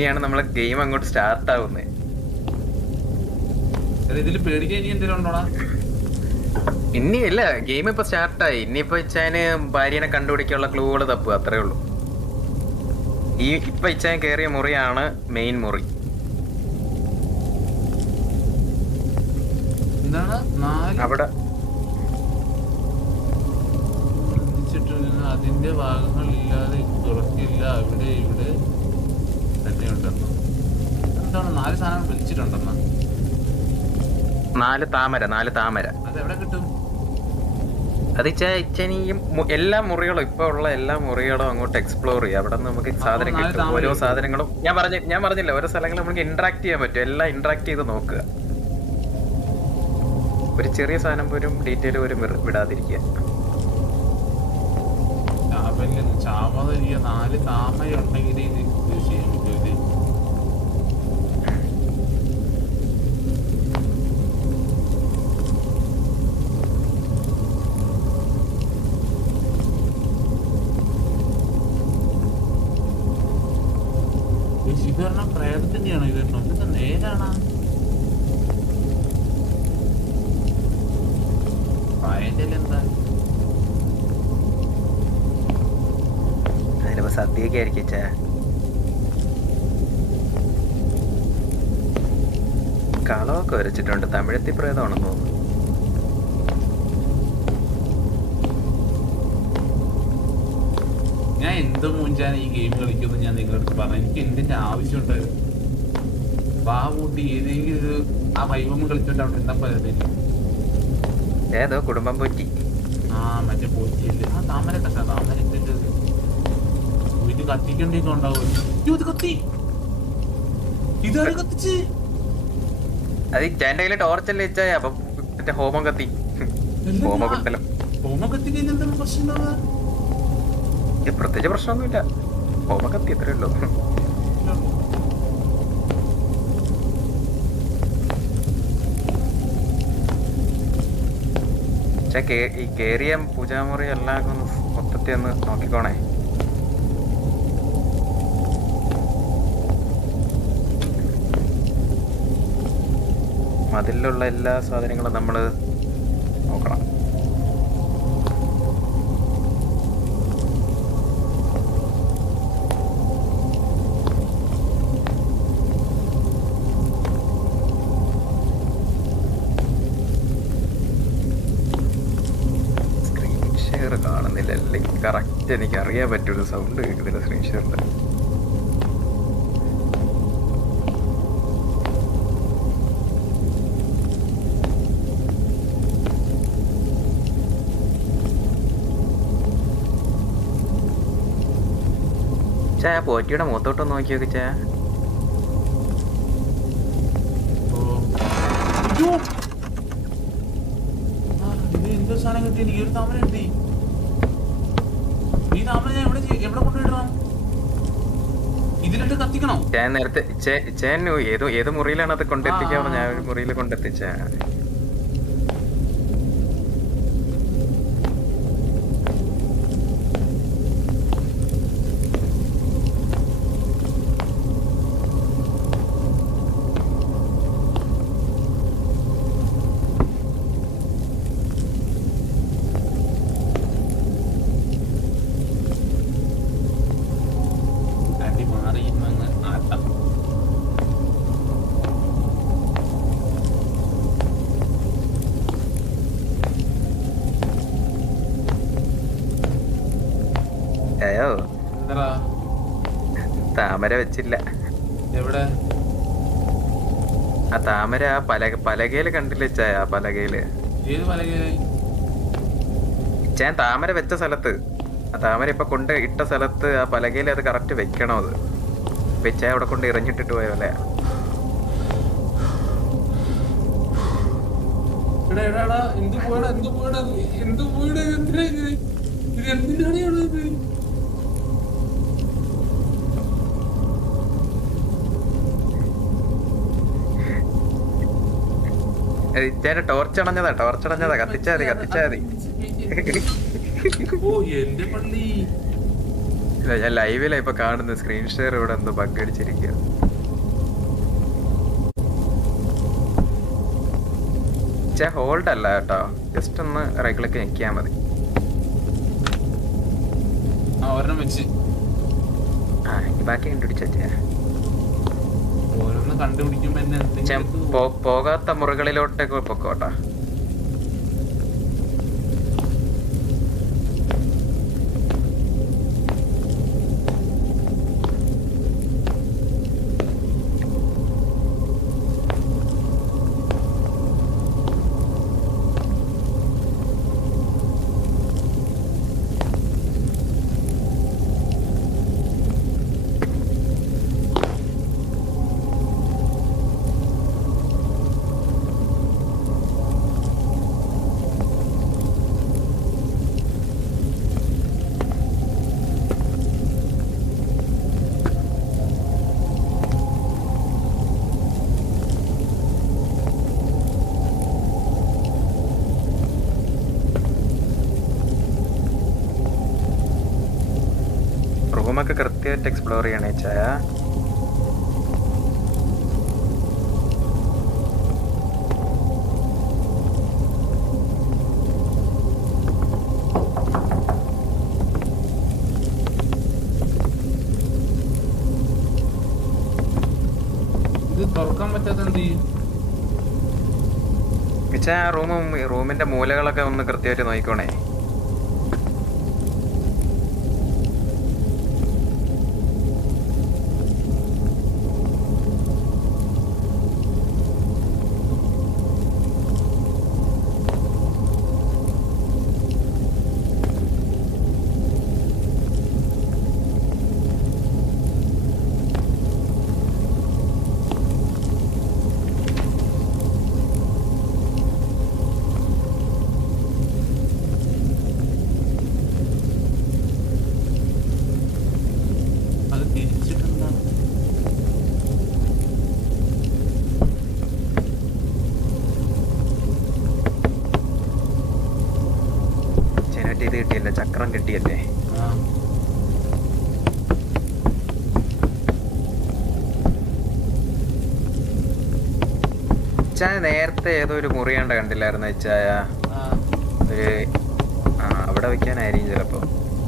പിന്നെയാണ് നമ്മളെ ഗെയിം അങ്ങോട്ട് സ്റ്റാർട്ട് ആവുന്നത്. ഇതില് പേടിക്കാൻ ഇനി എന്തെങ്കിലും ഉണ്ടോടാ? ഇനിയല്ല, ഗെയിം ഇപ്പൊ സ്റ്റാർട്ടായി. ഇനിയിപ്പോ ഇച്ചാന് ഭാര്യനെ കണ്ടുപിടിക്കാനുള്ള ക്ലൂകള് തപ്പുക, അത്രേ ഉള്ളൂ. ഇപ്പൊ ഇച്ചാൻ കേറിയ മുറിയാണ് മെയിൻ മുറി. അവിടെ അതിന്റെ ഭാഗങ്ങൾ ഇല്ലാതെ തുറക്കില്ല. അവിടെ ഇവിടെ തന്നെ ഉണ്ടെന്നോ? എന്താണ് 4 സാധനം വിളിച്ചിട്ടുണ്ടെന്നോ? 4 താമര. അതെവിടെ കിട്ടും? അത് ഇച്ചാൻ ഈ എല്ലാ മുറികളും ഇപ്പൊ ഉള്ള എല്ലാ മുറികളും അങ്ങോട്ട് എക്സ്പ്ലോർ ചെയ്യാം. അവിടെ നമുക്ക് സാധനം കിട്ടും. ഓരോ സാധനങ്ങളും ഞാൻ പറഞ്ഞില്ല, ഓരോ സ്ഥലങ്ങളും നമുക്ക് ഇന്ററാക്ട് ചെയ്യാൻ പറ്റും. എല്ലാം ഇന്ററാക്ട് ചെയ്ത് നോക്കുക. ഒരു ചെറിയ സാധനം പോലും ഡീറ്റെയിൽ പോലും വിടാതിരിക്കുക. 4 താമര ഉണ്ടെങ്കിൽ ഇത് ചെയ്യാൻ പറ്റും. ഇത് പറഞ്ഞ പ്രേതത്തിന്റെയാണോ? ഇത് ഇത് നേരാണ്. എന്താ അതിലിപ്പോ സദ്യയൊക്കെ ആയിരിക്കും. കളമൊക്കെ വരച്ചിട്ടുണ്ട്. തമിഴത്തി പ്രേതമാണെന്ന് തോന്നുന്നു. ഞാൻ എന്ത് മൂഞ്ചാൻ ഈ ഗെയിം കളിക്കുമെന്ന് ഞാൻ നിങ്ങളടുത്ത് പറഞ്ഞു. എനിക്ക് എന്തിന്റെ ആവശ്യമുണ്ടായിരുന്നു? കൂട്ടി ഏതെങ്കിലും ഒരു ആ വൈബം കളിച്ചോണ്ട് അവിടെ എന്താ പറയുന്നത്? ഏതോ കുടുംബം പോറ്റി. മറ്റേ പോറ്റിയില്ല. താമര ഇട്ടിട്ട് വീട്ടിൽ കത്തിക്കേണ്ടിയൊക്കെ ഉണ്ടാവും. ഇത് കത്തി, ഇതാണ് കത്തിച്ച്. അത് ഇച്ചാന്റെ കയ്യില് ടോർച്ചല്ലേ ഇച്ചായ? അപ്പൊ മറ്റേ ഹോമം കത്തി. ഹോമം കത്തിക്കഴിഞ്ഞാൽ എന്താണ് പ്രശ്നം ഉണ്ടാവുക? പ്രത്യേകിച്ച് പ്രശ്നമൊന്നുമില്ല. ഹോമം കത്തി അത്രേ ഉള്ളൂ. ഈ കേറിയ പൂജാമുറി എല്ലാം ഒന്ന് മൊത്തത്തിൽ ഒന്ന് നോക്കിക്കോണേ. മതിലുള്ള എല്ലാ സാധനങ്ങളും നമ്മള് നോക്കണം. കാണുന്നില്ല. അല്ലെങ്കിൽ കറക്റ്റ് എനിക്ക് അറിയാൻ പറ്റൂല. സൗണ്ട് കേൾക്കുന്നില്ല സ്ക്രീൻ ഷെയറിന്റെ. ചായ പോറ്റിയുടെ മുഖത്തോട്ടൊന്ന് നോക്കി നോക്കി. ചായ എന്ത് സാധനം കിട്ടി? എനിക്ക് ഒരു താമര കിട്ടി. ഈ താമര ഞാൻ എവിടെ കൊണ്ടുപോയിടണം? ഇതിലിട്ട് കത്തിക്കണോ? ഞാൻ നേരത്തെ ഏത് മുറിയിലാണ് അത് കൊണ്ടെത്തിക്കാവുന്ന? ഞാൻ ഒരു മുറിയിൽ കൊണ്ടെത്തിച്ച. താമര വെച്ചില്ല. എവിടെ? ആ താമര ആ പലകയില് കണ്ടില്ല ചായ? ആ പലകയില്. ഏത് പലകയില്? ഞാൻ താമര വെച്ച സ്ഥലത്ത്, ആ താമര ഇപ്പൊ കൊണ്ട് ഇട്ട സ്ഥലത്ത് ആ പലകയില് അത് കറക്റ്റ് വെക്കണോ? അത് വെച്ചാ അവിടെ കൊണ്ട് എറിഞ്ഞിട്ടിട്ട് പോയല്ലേ? ടോർച്ച് അണഞ്ഞതാ കത്തിച്ചാ മതി. ഞാൻ ലൈവിലാ ഇപ്പൊ കാണുന്ന സ്ക്രീൻ ഷെയർ ഇവിടെ എന്തോ ബഗ് അടിച്ചിരിക്കുക. ഹോൾഡ് അല്ല കേട്ടോ, ജസ്റ്റ് ഒന്ന് റൈറ്റ് ക്ലിക്ക് ഞെക്കിയാ മതി. ഒരെണ്ണം വെച്ച് ഇനി ബാക്കി കണ്ടുപിടിച്ചാ ഓരോന്ന് കണ്ടുപിടിക്കുമ്പോ എന്നെ പോകാത്ത മുറികളിലോട്ടൊക്കെ പൊക്കോട്ടാ. റൂമൊക്കെ കൃത്യമായിട്ട് എക്സ്പ്ലോർ ചെയ്യണേ ചായ. ഇത് തുറക്കാൻ പറ്റാത്ത എന്ത് ചെയ്യും? റൂമിന്റെ മൂലകളൊക്കെ ഒന്ന് കൃത്യമായിട്ട് നോക്കിക്കോണേ. ഇത് കിട്ടിയല്ലേ, ചക്രം കിട്ടിയല്ലേ. ചായ നേരത്തെ ഏതോ ഒരു മുറിയാണ്ട കണ്ടില്ലായിരുന്നു ചായ, ഒരു അവിടെ വെക്കാനായിരിക്കും ചിലപ്പോ.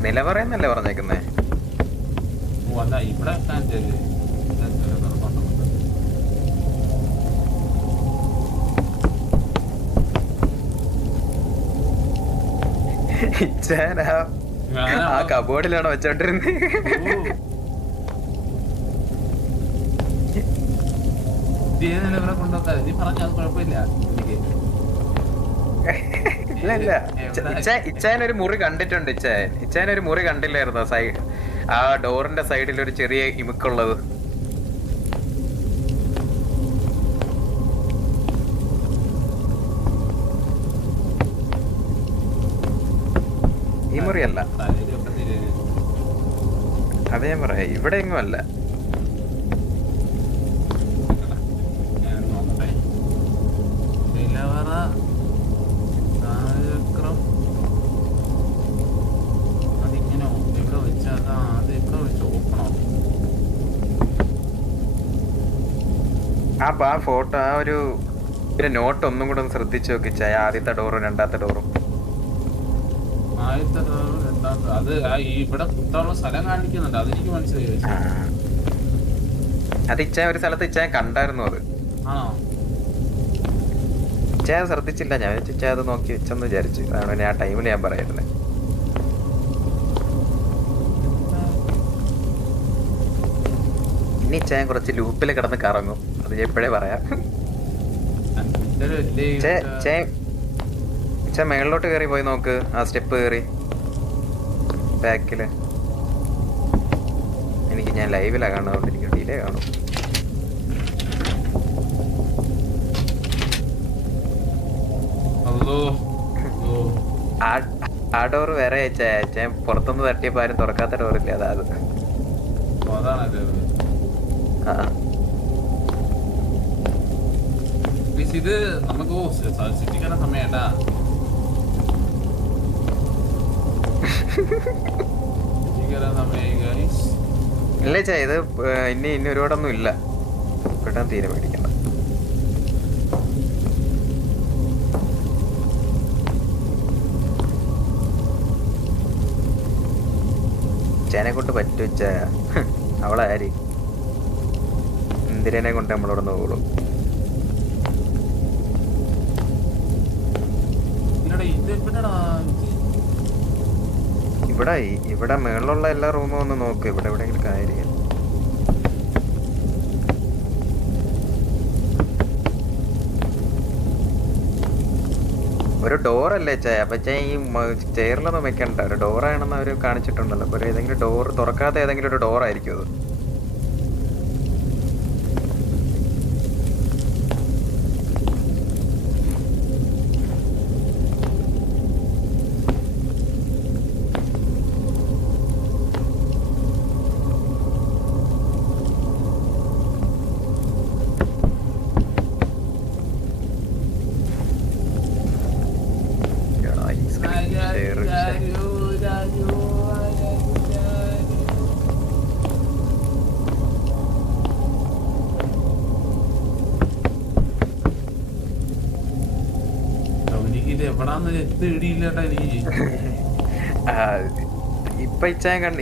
നിലവറയെന്നല്ലേ പറഞ്ഞേക്കുന്നേ? ആ കബോർഡിലാണോ വെച്ചോണ്ടിരുന്നത്? ഇല്ല ഇച്ചായനൊരു മുറി കണ്ടിട്ടുണ്ട്. ഇച്ചായനൊരു മുറി കണ്ടില്ലായിരുന്നോ? സൈഡ് ആ ഡോറിന്റെ സൈഡിൽ ഒരു ചെറിയ ഇമുക്കുള്ളത്. ഈ മുറിയല്ല, അതേ ഞാൻ പറയാ, ഇവിടെ എങ്ങും അല്ല. ആ ഫോട്ടോ, ആ ഒരു നോട്ട് ഒന്നും കൂടെ ഒന്ന് ശ്രദ്ധിച്ചു നോക്കിച്ചായ. ആദ്യത്തെ ഡോറും രണ്ടാമത്തെ ഡോറും. അത് ഇവിടെ കുത്താനുള്ള സ്ഥലം കാണിക്കുന്നുണ്ട്, അതെനിക്ക് മനസ്സിലായി. അത് ഇച്ചായ ഒരു സ്ഥലത്ത് ഇച്ചായ കണ്ടായിരുന്നു. അത് ഇച്ചായ ശ്രദ്ധിച്ചില്ല. ഞാൻ ഇച്ചായ അത് നോക്കി വെച്ചെന്ന് വിചാരിച്ചു. അതാണ് ആ ടൈമിൽ ഞാൻ പറയുന്നത്. ഇനി ഇച്ചായ കുറച്ച് ലൂപ്പിൽ കിടന്ന് കറങ്ങും, അത് ഞാൻ ഇപ്പോഴേ പറയാം. മേളിലോട്ട് കയറി പോയി നോക്ക്, ആ സ്റ്റെപ്പ് കയറി ബാക്കില്. എനിക്ക് ഞാൻ ലൈവിലാ കാണുന്നതുകൊണ്ട് എനിക്ക് ഡിലേ കാണും. ആ ഡോറ് വേറെ അയച്ചാ പുറത്തുനിന്ന് തട്ടിയപ്പോ ആരും തുറക്കാത്ത ഡോറില്ലേ, അതാ അത്. ഇത് നമുക്ക് സിറ്റിക്കാன സമയട്ടാ കയറാൻ സമയമായി ഗൈസ്. ഇല്ല ചേ, ഇത് ഇനി ഒരുപാടൊന്നും ഇല്ല. പെട്ടെന്ന് തീരെ മേടിക്കണ്ട. ചേനെ കൊണ്ട് പറ്റുവച്ച അവളാരി ഇന്ദിരനെ കൊണ്ട് നമ്മളോട് നോക്കുള്ളൂ. ഇവിടെ മേളിലുള്ള എല്ലാ റൂമും ഒന്ന് നോക്ക്. ഇവിടെ എവിടെയെങ്കിലും കാര്യം ഒരു ഡോറല്ലേ ചേ? അപ്പൊ ചേ ഈ ചെയറിലൊന്നും വെക്കണ്ട. ഒരു ഡോറാണെന്ന് അവര് കാണിച്ചിട്ടുണ്ടല്ലോ. അപ്പൊ ഏതെങ്കിലും ഡോർ തുറക്കാത്ത ഏതെങ്കിലും ഒരു ഡോറായിരിക്കും അത്.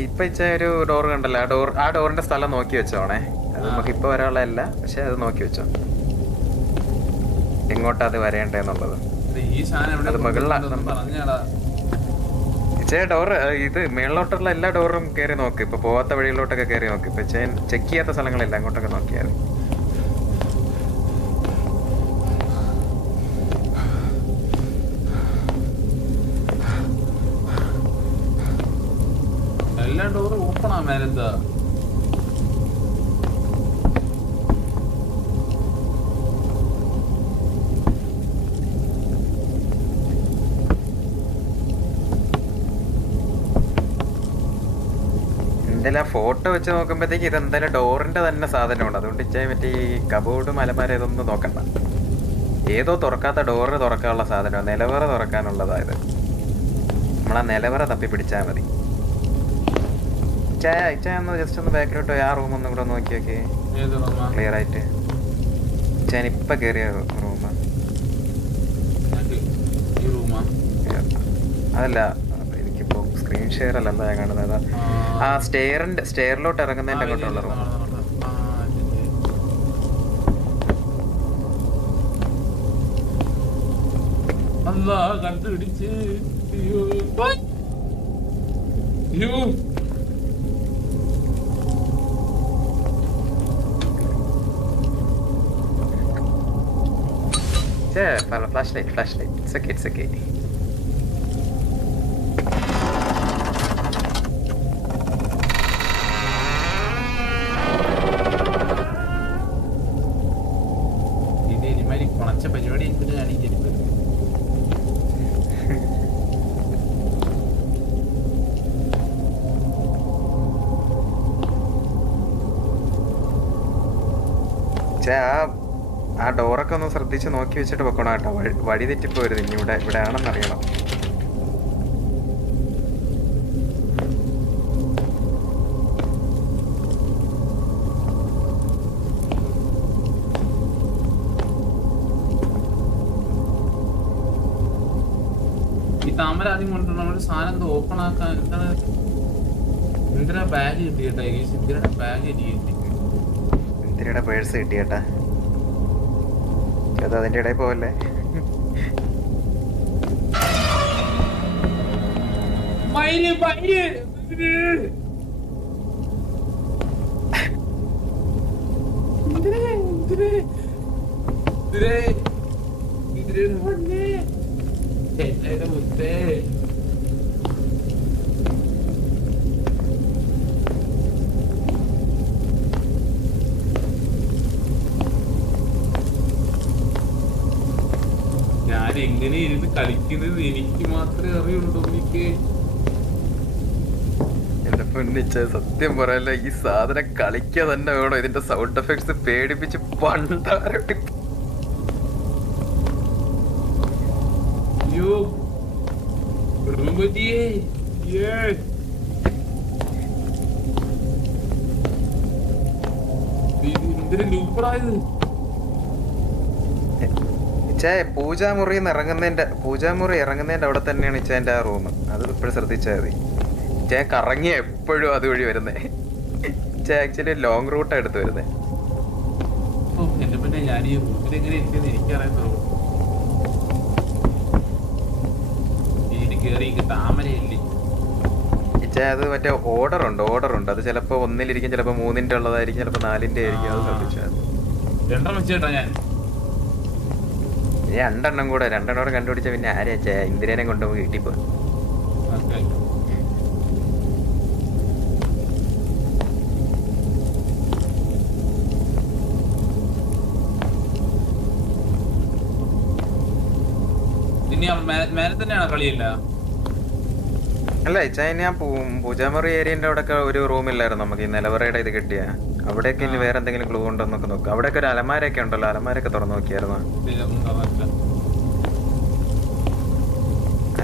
ഇപ്പൊ ഇച്ച ഒരു ഡോർ കണ്ടല്ലോ. ആ ഡോറിന്റെ സ്ഥലം നോക്കി വെച്ചോണേ. അത് നമുക്ക് ഇപ്പൊ വരാനുള്ളതല്ല, പക്ഷെ അത് നോക്കി വെച്ചോ എങ്ങോട്ടാ അത് വരേണ്ടെന്നുള്ളത്. അത് ഇച്ചേ ഡോർ ഇത് മേളിലോട്ടുള്ള എല്ലാ ഡോറും കയറി നോക്ക്. ഇപ്പൊ പോവാത്ത വഴിയിലോട്ടൊക്കെ കയറി നോക്ക്. ഇപ്പൊ ചെക്ക് ചെയ്യാത്ത സ്ഥലങ്ങളില്ല, അങ്ങോട്ടൊക്കെ നോക്കിയാൽ. എല്ലാ ഡോറും ഓപ്പൺ ആ മേലെന്താ? എന്തായാലും ആ ഫോട്ടോ വെച്ച് നോക്കുമ്പോഴത്തേക്ക് ഇത് എന്തായാലും ഡോറിന്റെ തന്നെ സാധനമുണ്ട്. അതുകൊണ്ട് ഇച്ചാൽ മറ്റേ ഈ കബോർഡ് മലമാര ഇതൊന്നും നോക്കണ്ട. ഏതോ തുറക്കാത്ത ഡോറ് തുറക്കാനുള്ള സാധനമാണ്. നിലവറ തുറക്കാനുള്ളതായത്. നമ്മളാ നിലവറ തപ്പി പിടിച്ചാൽ മതി. ഒന്ന് ജസ്റ്റ് ഒന്ന് ബാക്കിലോട്ടോ. ആ റൂം ഒന്നും കൂടെ നോക്കി നോക്കി ക്ലിയർ ആയിട്ട്. ഞാൻ ഇപ്പൊ കേറിയ റൂം അതല്ല, എനിക്കിപ്പോ സ്ക്രീൻ ഷെയർ അല്ലല്ലോ ഞാൻ കാണുന്നത്. ആ സ്റ്റെയറിലോട്ട് ഇറങ്ങുന്നതിന്റെ അങ്ങോട്ടുള്ള റൂം. കണ്ടുപിടിച്ച് flashlight. It's okay. കുണച്ച പരിപാടി എന്തിനു കാണിക്കരുത്. ആ ഡോറൊക്കെ ഒന്ന് ശ്രദ്ധിച്ച് നോക്കി വെച്ചിട്ട് വെക്കണം കേട്ടോ. വഴി തെറ്റിപ്പോരുത്. ഇനി ഇവിടെ ആണെന്ന് അറിയണം. ഈ താമര ആദ്യം കൊണ്ടുവരണം. നമ്മുടെ സാധനം എന്തോ ഓപ്പൺ ആക്കാൻ എന്താണ്? ഇന്ദിര ബാഗ് കിട്ടിയേട്ടാ. ഇന്ദിരയുടെ ബാഗ് കിട്ടി. ഇന്ദിരയുടെ പേഴ്സ് കിട്ടിയേട്ടാ. അത് അതിന്റെ ഇടയിൽ പോവല്ലേ. ഞാൻ എങ്ങനെ ഇരുന്ന് കളിക്കുന്നത് എനിക്ക് മാത്രമേ അറിയുള്ളൂ. എനിക്ക് എന്റെ പൊന്നിച്ച സത്യം പറയല്ല, ഈ സാധനം കളിക്കുക തന്നെ വേണോ? ഇതിന്റെ സൗണ്ട് എഫക്ട്സ് പേടിപ്പിച്ച് പണ്ടാരട്ടി. എന്തൊരു ലൂപ്പറായത്. പൂജാമുറി ഇറങ്ങുന്നതിന്റെ അവിടെ തന്നെയാണ് ഇച്ചേന്റെ ആ റൂം. അത് ഇപ്പോഴും ശ്രദ്ധിച്ചാൽ മതി. ഇച്ചേ കറങ്ങിയ എപ്പോഴും അതുവഴി വരുന്നേ. ഇച്ച ആക്ച്വലി ലോങ് റൂട്ടാ എടുത്ത് വരുന്നേ. എന്റെ പിന്നെ ഞാൻ ഈ റൂമിൽ എങ്ങനെ ഇരിക്കുന്നു എനിക്കറിയാത്തോ. ഇതിന് കേറി താമരയില്ലേ ഇച്ചേ അത് മറ്റേ ഓർഡർ ഉണ്ട്. അത് ചിലപ്പോ 1-ലിരിക്കും, ചിലപ്പോ 3-ന്റെ ഉള്ളതായിരിക്കും, ചിലപ്പോ 4-ന്റെ ആയിരിക്കും. അത് ശ്രദ്ധിച്ചാൽ രണ്ടെണ്ണം വെച്ചേട്ടാ ഞാൻ. രണ്ടെണ്ണം കൂടെ കണ്ടുപിടിച്ച പിന്നെ ആരെയാ ചേ ഇന്ദിരനെ കൊണ്ടുപോയി വീട്ടിൽ പോ. മേലെ തന്നെയാണോ കളിയില്ല? അല്ല ഇച്ചാ ഞാൻ പൂജാമുറി ഏരിയന്റെ അവിടെ ഒക്കെ ഒരു റൂമില്ലായിരുന്നു നമുക്ക് ഈ നിലവറയുടെ ഇത് കിട്ടിയ അവിടെയൊക്കെ ഇനി വേറെ എന്തെങ്കിലും ക്ലൂ ഉണ്ടോ എന്നൊക്കെ നോക്കാം. അവിടെയൊക്കെ ഒരു അലമാരൊക്കെ ഉണ്ടല്ലോ, അലമാരൊക്കെ തുറന്നു നോക്കിയായിരുന്നു.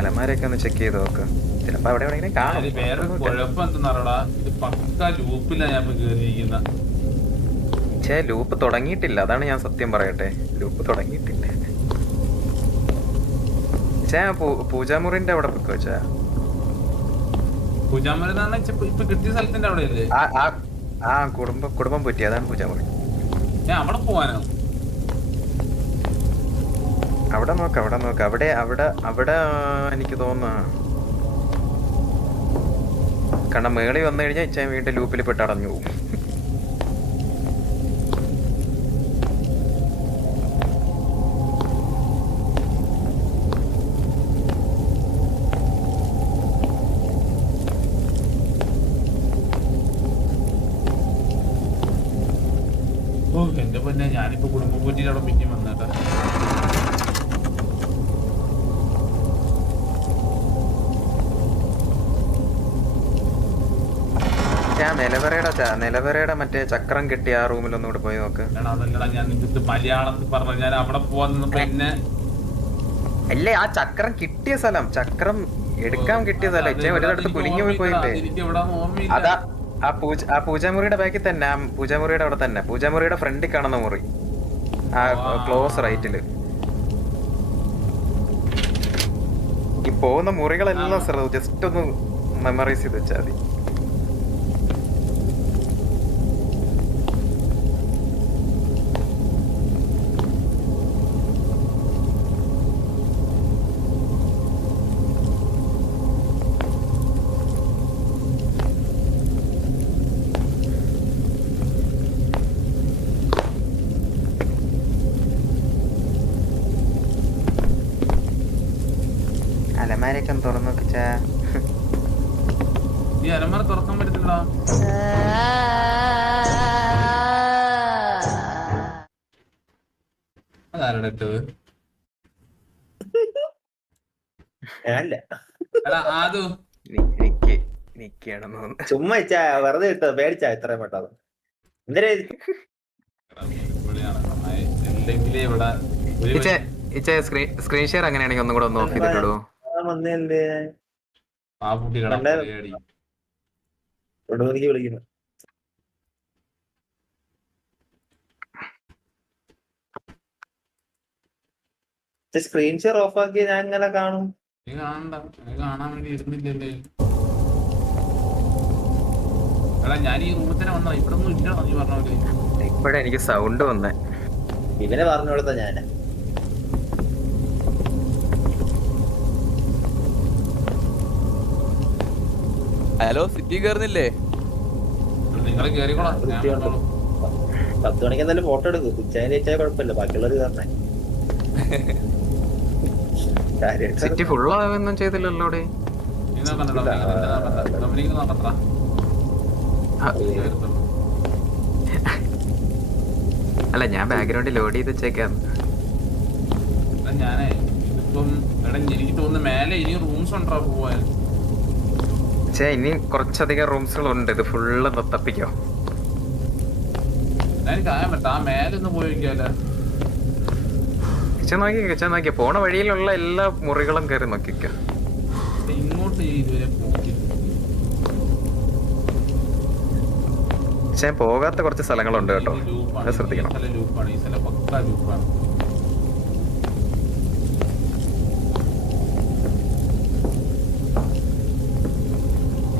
അലമാരൊക്കെ ഒന്ന് ചെക്ക് ചെയ്ത് നോക്ക്, ചിലപ്പോ അവിടെ എവിടെയെങ്കിലും കാണും. വേറെ കുഴപ്പം എന്തെന്നറിയടാ, ഇത് പക്കാ ലൂപ്പില്ല ഞാൻ കേറിയിരിക്കുന്ന. ചേ ലൂപ്പ് തുടങ്ങിയിട്ടില്ല, അതാണ് ഞാൻ സത്യം പറയട്ടെ, ലൂപ്പ് തുടങ്ങിയിട്ടില്ല. ചേ പൂജാമുറിന്റെ അവിടെ പൊക്കോ ചേ. പൂജാമുറി ഇപ്പൊ കിട്ടിയ സ്ഥലത്തിന്റെ അവിടെ അല്ലേ? ആ കുടുംബം പറ്റി, അതാണ് പൂജാമുറി. ഞാൻ അവിടെ പോവാനോ? അവിടെ നോക്ക അവിടെ എനിക്ക് തോന്നുന്നു. കാരണം മേളി വന്നു കഴിഞ്ഞാൽ ഇച്ചാൻ വീണ്ടും ലൂപ്പിൽ പെട്ട് അടഞ്ഞു പോകും. എന്റെ പൊന്നെ ഞാനിപ്പോ കുടുംബം പറ്റിയിട്ട് അവിടെ പിന്നെയും വന്നേട്ടാ. നിലവറയുടെ മറ്റേ ചക്രം കിട്ടിയ ആ റൂമിലൊന്നും കൂടെ പോയി നോക്ക്. അതല്ലടാ ഞാൻ നിന്റെ മലയാളത്തിൽ പറഞ്ഞു, ഞാൻ അവിടെ പോവാൻ പിന്നെ അല്ലേ ആ ചക്രം കിട്ടിയ സ്ഥലം, ചക്രം എടുക്കാൻ കിട്ടിയ സ്ഥലം. ഇച്ചേ ഒരിടത്ത് കുലിഞ്ഞു പോയില്ലേ? അതാ ആ പൂജാമുറിയുടെ ബാക്കിൽ തന്നെ, ആ പൂജാമുറിയുടെ അവിടെ തന്നെ, പൂജാമുറിയുടെ ഫ്രണ്ടിൽ കാണുന്ന മുറി, ആ ക്ലോസ് റൈറ്റില്. ഈ പോകുന്ന മുറികളെല്ലാം ജസ്റ്റ് ഒന്ന് മെമ്മറൈസ് ചെയ്ത് വെച്ചാൽ മതി. അലമാരൊക്കെ തുറന്നു നോക്കിച്ചാ. ഈ അലമാര തുറക്കാൻ പറ്റത്തില്ല. അതാരുടെ ഇട്ടത്? ചുമ്മാ വെറുതെ ഇട്ടത്, പേടിച്ചാ ഇത്രയും പെട്ടത്. സ്ക്രീൻ ഷെയർ അങ്ങനെയാണെങ്കിൽ ഒന്നും കൂടെ ഒന്ന് ഓഫ് ചെയ്തിട്ടുള്ളൂ. വിളിക്കുന്നു സ്ക്രീൻ ഷെയർ ഓഫ് ആക്കി ഞാൻ ഇങ്ങനെ കാണും. കാണാൻ വേണ്ടി ഇരുന്നില്ലല്ലേ? എടാ ഞാൻ ഈ റൂമിൽ തന്നെ വന്നാ, ഇവിടെ ഒന്നും ഇല്ല നീ പറഞ്ഞ പോലെ. ഇപ്പഴേ എനിക്ക് സൗണ്ട് വന്നേ. ഇവനെ പറഞ്ഞു കൊടുത്ത ഞാനാ. ഹലോ, സിറ്റി കയറുന്നില്ലേ? നിങ്ങൾ കേറിക്കോളാം. 10 മണിക്ക് എന്തായാലും ഫോട്ടോ എടുക്കും. ഉച്ചയിൽ വെച്ചാൽ കുഴപ്പമില്ല, ബാക്കിയുള്ളവർ കയറണേ. സിറ്റി ഫുള്ളാവൊന്നും ചെയ്തില്ലല്ലോ. അല്ല ഞാൻ ബാക്ക്ഗ്രൗണ്ടിൽ ലോഡ് ചെയ്ത് വെച്ചേക്കാം. ഞാനേ ഇതിപ്പം എനിക്ക് തോന്നുന്നു മേലെ ഇനി റൂംസ് ഉണ്ടോ പോവാൻ? ഇനി കുറച്ചധികം റൂംസുകളുണ്ട്. ഇത് ഫുള്ള് തപ്പിക്കോ. എനിക്ക് ആയാൻ പറ്റാ, ആ മേലൊന്ന് പോയി നോക്കിയാലോ? നോക്കിയ പോണ വഴിയിലുള്ള എല്ലാ മുറികളും കയറി നോക്കിക്ക. ഇങ്ങോട്ട് ഇതുവരെ ഇച്ചാൻ പോകാത്ത കുറച്ച് സ്ഥലങ്ങളുണ്ട് കേട്ടോ, അത് ശ്രദ്ധിക്കണം. ലൂപ്പാണ് ഈ സ്ഥലം, പക്കാ ലൂപ്പാണ്.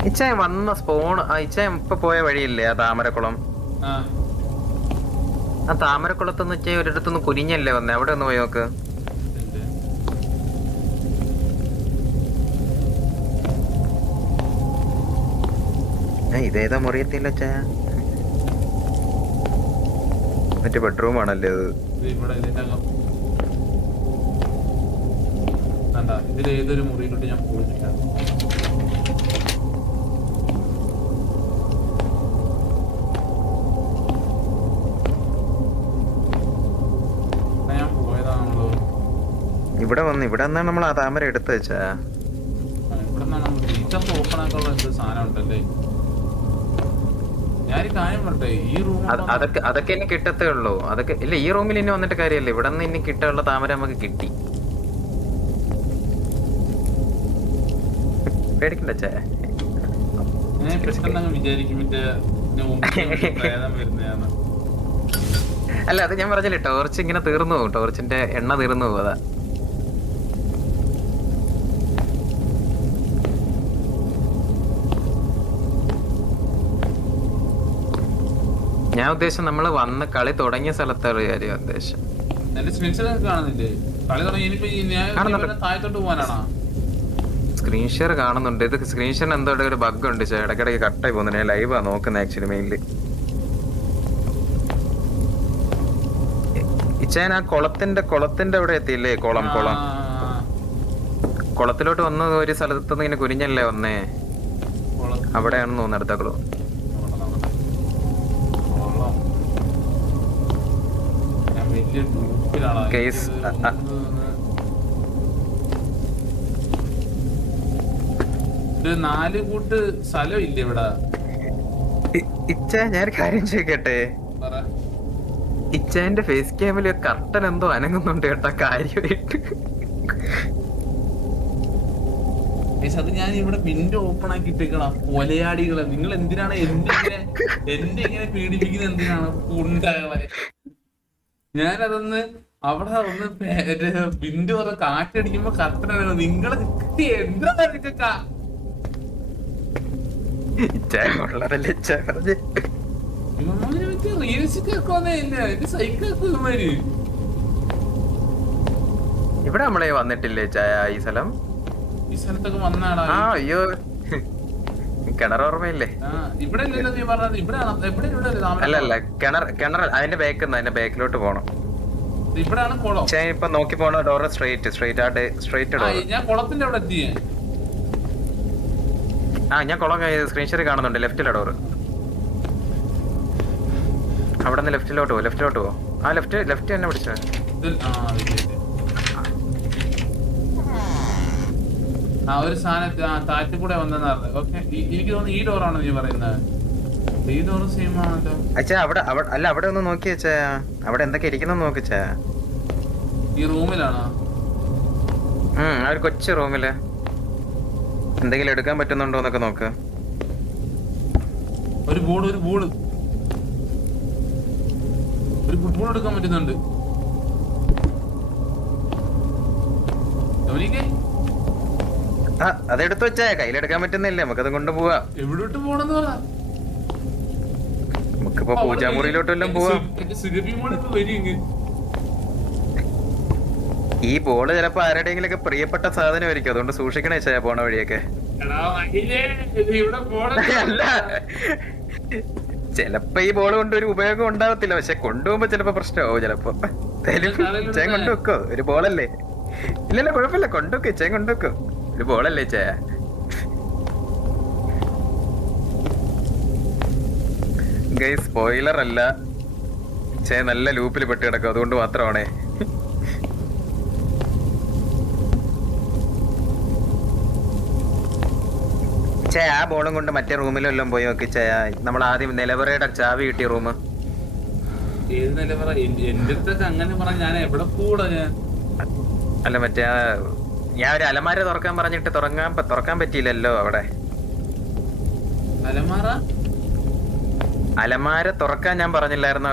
ഇച്ചാൻ വന്ന സ്പോൺ, ഇച്ചാൻ ഇപ്പൊ പോയ വഴിയില്ലേ ആ താമരക്കുളം? ആ താമരക്കുളത്തുനിന്ന് ഇച്ചാൻ ഒരിടത്തുനിന്ന് കുനിഞ്ഞല്ലേ വന്നേ, അവിടെ ഒന്ന് പോയി നോക്ക്. ഇതേതാ മുറിയത്തില്ല അച്ഛാ, മറ്റേ ബെഡ്റൂം ആണല്ലേ അത്. ഇതിലേതൊരു മുറിയിലോട്ട് ഞാൻ പോയിട്ടില്ല. ഞാൻ പോയതാണല്ലോ ഇവിടെ വന്നാണ് നമ്മൾ ആ താമര എടുത്ത് വെച്ചാ. ഇവിടെ നിന്നാണ് ഓപ്പൺ ആക്കാനുള്ള എന്ത് സാധനം ഉണ്ടല്ലേ. ഞാനൊരു കാര്യം പറട്ടെ, ഈ റൂം അതൊക്കെ ഇനി കിട്ടത്തേ ഉള്ളൂ. അതൊക്കെ ഇല്ല, ഈ റൂമിൽ ഇനി വന്നിട്ട് കാര്യമല്ല. ഇവിടെ നിന്ന് ഇനി കിട്ടാനുള്ള താമര നമുക്ക് കിട്ടി. പേടിക്കണ്ട ചേ. ഞാൻ പെട്ടെന്ന് വിചാരിക്കും അല്ല, അത് ഞാൻ പറഞ്ഞില്ലേ, ടോർച്ച് ഇങ്ങനെ തീർന്നു പോകും, ടോർച്ചിന്റെ എണ്ണ തീർന്നു പോകും. അതാ ഞാൻ ഉദ്ദേശം നമ്മള് വന്ന് കളി തുടങ്ങിയ സ്ഥലത്താണ് കാര്യം ഉദ്ദേശം. സ്ക്രീൻ ഷെയർ കാണുന്നുണ്ട്. ഇത് സ്ക്രീൻ ഷെയർ എന്തോ ഒരു ബഗ് ഉണ്ട്, ഇടയ്ക്കിടയ്ക്ക് കട്ടായി പോകുന്നുണ്ട്. ഞാൻ ലൈവാ നോക്കുന്നത് ആക്ച്വലി മെയിൻലി. ഇച്ചാൻ ആ കുളത്തിന്റെ അവിടെ എത്തിയില്ലേ? കുളം കുളത്തിലോട്ട് വന്ന് ഒരു സ്ഥലത്തുനിന്ന് ഇങ്ങനെ കുനിഞ്ഞല്ലേ വന്നേ, അവിടെയാണെന്ന് തോന്നുന്നു അടുത്ത കുളം. നാല് കൂട്ട് സ്ഥലം ഇല്ല ഇവിടെ. ഇച്ച ഞാൻ കാര്യം ചോദിക്കട്ടെ, ഇച്ചാന്റെ ഫേസ് ക്യാമില് കർട്ടൻ എന്തോ അനങ്ങുന്നുണ്ട് കേട്ടോ കാര്യമായിട്ട്. അത് ഞാൻ ഇവിടെ വിൻഡോ ഓപ്പൺ ആക്കി ഇട്ടേക്കണം. കൊലയാടികളെ, നിങ്ങൾ എന്തിനാണ് എന്റെ ഇങ്ങനെ പീഡിപ്പിക്കുന്നത്? എന്തിനാണ് ഉണ്ടാകളെ? ഞാനതൊന്ന് അവിടെ ഒന്ന് വിൻഡോ കാറ്റടിക്കുമ്പോ കർട്ടനാണ്. നിങ്ങള് എന്താ ഇവിടെ നമ്മളെ വന്നിട്ടില്ലേ ചായ ഈ സ്ഥലം? ഈ സ്ഥലത്തൊക്കെ വന്നാടാ. അയ്യോ, കിണർ ഓർമ്മയില്ലേ? അല്ല കിണർ അതിന്റെ ബാക്കിലോട്ട് പോണം. ഇപ്പൊ നോക്കി പോണ ഡോറ് സ്ട്രൈറ്റ് ഞാൻ കുളത്തിന്റെ അവിടെ എത്തി. ഞാൻ കുളം സ്ക്രീൻ ഷെയർ കാണുന്നുണ്ട്. ലെഫ്റ്റിലെ ഡോറ്, അവിടെ നിന്ന് ലെഫ്റ്റിലോട്ട് പോ. ആ ലെഫ്റ്റ് തന്നെ പിടിച്ചോ. ഒരു സാധനം താറ്റിൽ കൂടെ വന്നെന്ന് പറഞ്ഞു. ഓക്കെ, എനിക്ക് തോന്നുന്നു ഈ ഡോറാണോ നീ പറയുന്നത്? ഈ ഡോറ് സെയിം ആണല്ലോ. അച്ഛാ അവിടെ ഒന്ന് നോക്കി വെച്ചാ, അവിടെ എന്തൊക്കെ ഇരിക്കുന്ന നോക്കിച്ചാ. ഈ റൂമിലാണോ? ആ ഒരു കൊച്ചു റൂമില് എന്തെങ്കിലും എടുക്കാൻ പറ്റുന്നുണ്ടോ എന്നൊക്കെ നോക്ക്. ഒരു ബോർഡ് ഫുട്ബോൾ എടുക്കാൻ പറ്റുന്നുണ്ട്. അതെടുത്ത് വെച്ചാ കയ്യിലെടുക്കാൻ പറ്റുന്നില്ലേ? നമുക്കത് കൊണ്ടുപോവാ. എവിടോട്ട് പോണെന്ന് പറ. നമുക്കിപ്പോ പൂജാമുറിയിലോട്ടെല്ലാം പോവാം. ഈ ബോള് ചിലപ്പോ ആരുടെയെങ്കിലും ഒക്കെ പ്രിയപ്പെട്ട സാധനമായിരിക്കും, അതുകൊണ്ട് സൂക്ഷിക്കണേ ചായ പോണ വഴിയൊക്കെ. ചിലപ്പോ ഈ ബോള് കൊണ്ട് ഒരു ഉപയോഗം ഉണ്ടാവത്തില്ല, പക്ഷെ കൊണ്ടുപോകുമ്പോ ചിലപ്പോ പ്രശ്നമാവും. ചിലപ്പോ ചായ കൊണ്ടുവെക്കോ, ഒരു ബോളല്ലേ? ഇല്ലല്ല കുഴപ്പമില്ല, കൊണ്ടുവെക്കോ ചായ, കൊണ്ടുവെക്കോ, ഒരു ബോളല്ലേ ചായ. ഗൈസ് സ്പോയിലർ അല്ല, ചായ നല്ല ലൂപ്പിൽ പെട്ട് കിടക്കും, അതുകൊണ്ട് മാത്രമാണേ. ചായ ആ ബോളും കൊണ്ട് മറ്റേ റൂമിലെല്ലാം പോയി നോക്കി ചായ. നമ്മൾ ആദ്യം നിലവറയുടെ ചാവി കിട്ടിയ റൂം. ഏത് നിലവറ? എന്റെ അടുത്തൊക്കെ അങ്ങനെ പറഞ്ഞ ഞാൻ എവിടെ കൂടാ? ഞാൻ അല്ല മറ്റേ ഞാൻ ഒരു അലമാര തുറക്കാൻ പറഞ്ഞിട്ട് തുറക്കാൻ പറ്റിയില്ലല്ലോ അവിടെ. അലമാര അലമാര തുറക്കാൻ ഞാൻ പറഞ്ഞില്ലായിരുന്നോ